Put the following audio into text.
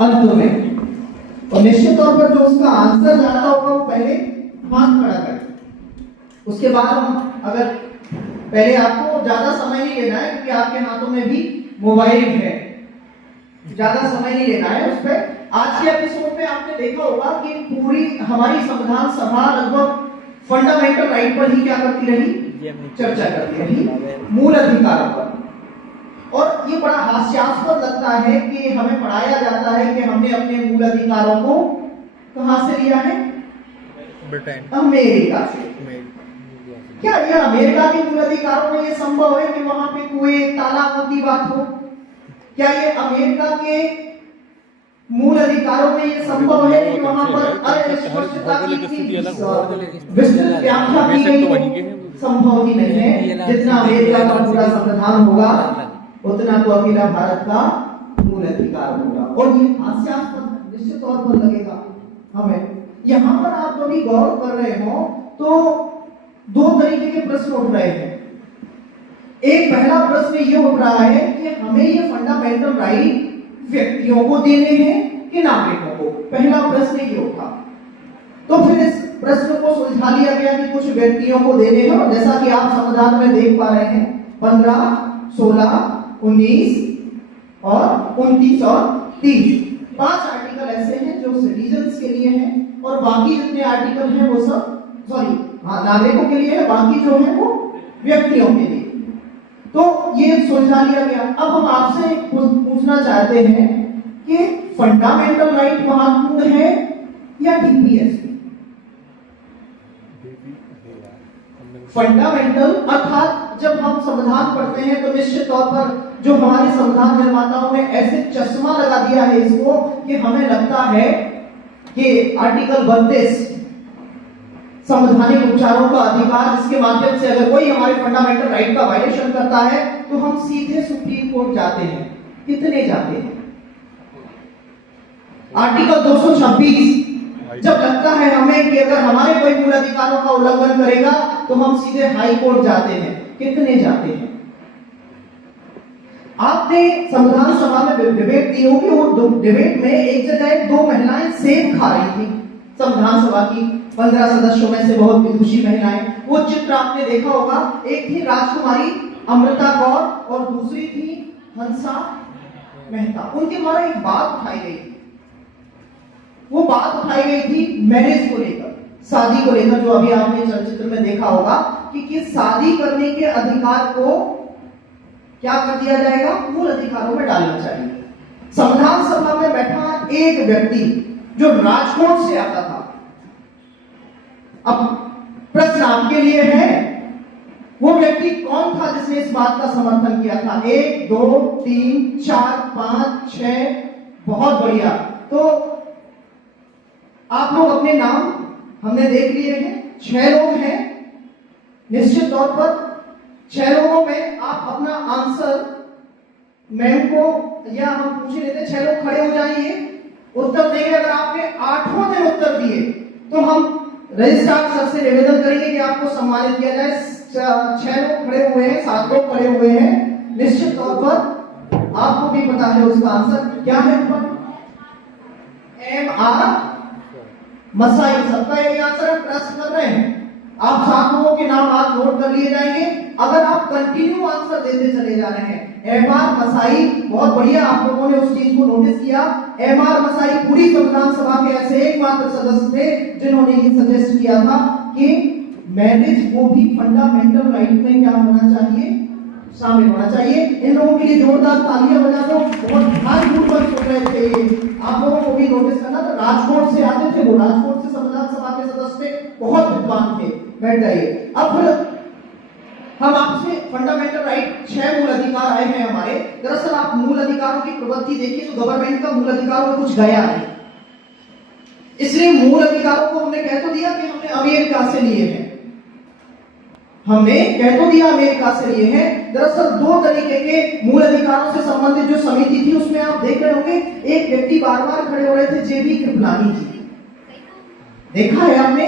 अंत में। और निश्चित तौर पर जो उसका आंसर जानता होगा वो पहले हाथ खड़ा करे। उसके बाद हम अगर पहले आपको ज्यादा समय नहीं लेना है क्योंकि आपके हाथों में भी मोबाइल है, ज्यादा समय नहीं लेना है उस पर। आज के एपिसोड में आपने देखा होगा कि पूरी हमारी संविधान सभा लगभग फंडामेंटल राइट पर ही क्या करती रही, चर्चा करती रही, मूल अधिकारों पर। और ये बड़ा हास्यास्पद लगता है कि हमें पढ़ाया जाता है कि हमने अपने मूल अधिकारों को कहां से लिया है, अमेरिका से। क्या यह अमेरिका के मूल अधिकारों में यह संभव है कि वहां पे कुएं तालाबों की बात हो? क्या ये अमेरिका के मूल अधिकारों में यह संभव है कि वहां पर अस्पष्टता की विस्तृत व्याख्या की गई? संभव ही नहीं है। जितना अमेरिका का पूरा संविधान होगा उतना तो अकेला भारत का मूल अधिकार होगा। और ये हास्यास्पद निश्चित तौर पर लगेगा हमें। यहां पर आप कभी गौर कर रहे हो तो दो तरीके के प्रश्न उठ रहे हैं। एक पहला प्रश्न ये उठ रहा है कि हमें ये फंडामेंटल राइट व्यक्तियों को देने हैं कि नागरिकों को? पहला प्रश्न ये उठा। तो फिर इस प्रश्न को सुलझा लिया गया कि कुछ व्यक्तियों को देने हैं। और जैसा कि आप संविधान में देख पा रहे हैं 15, 16, 19 और 29 और 30 5 आर्टिकल ऐसे हैं जो सिटीजन्स के लिए हैं और बाकी जितने आर्टिकल हैं वो सब नागरिकों के लिए है, बाकी जो है वो व्यक्तियों के लिए। तो ये सुलझा लिया गया। अब हम आपसे पूछना चाहते हैं कि फंडामेंटल राइट महत्वपूर्ण है या डीपीएस? फंडामेंटल अर्थात जब हम संविधान पढ़ते हैं तो निश्चित तौर पर जो हमारे संविधान निर्माताओं ने ऐसे चश्मा लगा दिया है इसको कि हमें लगता है कि आर्टिकल 32 संवैधानिक उपचारों का अधिकार, जिसके माध्यम से अगर कोई हमारे फंडामेंटल राइट का वायलेशन करता है तो हम सीधे सुप्रीम कोर्ट जाते हैं। कितने जाते हैं? आर्टिकल 226 जब लगता है हमें कि अगर हमारे कोई मूल अधिकारों का उल्लंघन करेगा तो हम सीधे हाई कोर्ट जाते हैं। कितने जाते हैं? आपने संविधान सभा में डिबेट दी होगी। वो डिबेट में एक जगह 2 महिलाएं सेब खा रही थी। संविधान सभा की 15 सदस्यों में से बहुत विदुषी महिलाएं। वो चित्र आपने देखा होगा। एक थी राजकुमारी अमृता कौर और दूसरी थी हंसा मेहता। उनके द्वारा एक बात उठाई गई थी। वो बात उठाई गई थी मैरिज को लेकर, शादी को लेकर, जो अभी आपने चलचित्र में देखा होगा कि शादी करने के अधिकार को क्या कर दिया जाएगा, मूल अधिकारों में डालना चाहिए। संविधान सभा में बैठा एक व्यक्ति जो राजकोट से आता था। अब प्रश्न आपके लिए है, वो व्यक्ति कौन था जिसने इस बात का समर्थन किया था? 1, 2, 3, 4, 5, 6। बहुत बढ़िया। तो आप लोग अपने नाम हमने देख लिए हैं। 6 लोग हैं। निश्चित तौर पर 6 लोगों में आप अपना आंसर मैम को या हम पूछ लेते हैं। 6 लोग खड़े हो जाइए, उत्तर देंगे। अगर आपने 8वां दिन उत्तर दिए तो हम रजिस्ट्रार सर से निवेदन करेंगे कि आपको सम्मानित किया जाए। 6 लोग खड़े हुए हैं, 7 लोग खड़े हुए हैं। निश्चित तौर पर आपको भी पता है उसका आंसर क्या है। MR मसाई। सबका यही आंसर हम प्रश्न कर रहे हैं। आप 7 लोगों के नाम आप नोट कर लिए जाएंगे। अगर आप कंटिन्यू आंसर देते चले जा रहे हैं। MR मसाई, बहुत बढ़िया, आप लोगों ने उस चीज को नोटिस किया। MR मसाई पूरी संविधान सभा के ऐसे एकमात्र सदस्य थे जिन्होंने ये सजेस्ट किया था कि मैरिज को भी फंडामेंटल राइट में क्या होना चाहिए, शामिल होना चाहिए। इन लोगों के लिए जोरदार तालियां बजा दो। बहुत ध्यान पूर्वक सुन रहे थे। आप लोगों को भी नोटिस करना था, राजकोट से आते थे वो, राजकोट से संविधान सभा के सदस्य थे, बहुत विद्वान थे। बैठ जाइए। अब हम आपसे फंडामेंटल राइट 6 मूल अधिकार आए हैं हमारे। दरअसल आप मूल अधिकारों की प्रवृत्ति देखिए तो गवर्नमेंट का मूल अधिकारों में कुछ गया नहीं, इसलिए मूल अधिकारों को हमने कह तो दिया कि हमने अमेरिका से लिए हैं। हमने कह तो दिया अमेरिका से लिए हैं। दरअसल 2 तरीके के मूल अधिकारों से संबंधित जो समिति थी उसमें आप देख रहे होंगे एक व्यक्ति बार बार खड़े हो रहे थे, जेबी कृपलानी जी। देखा है आपने?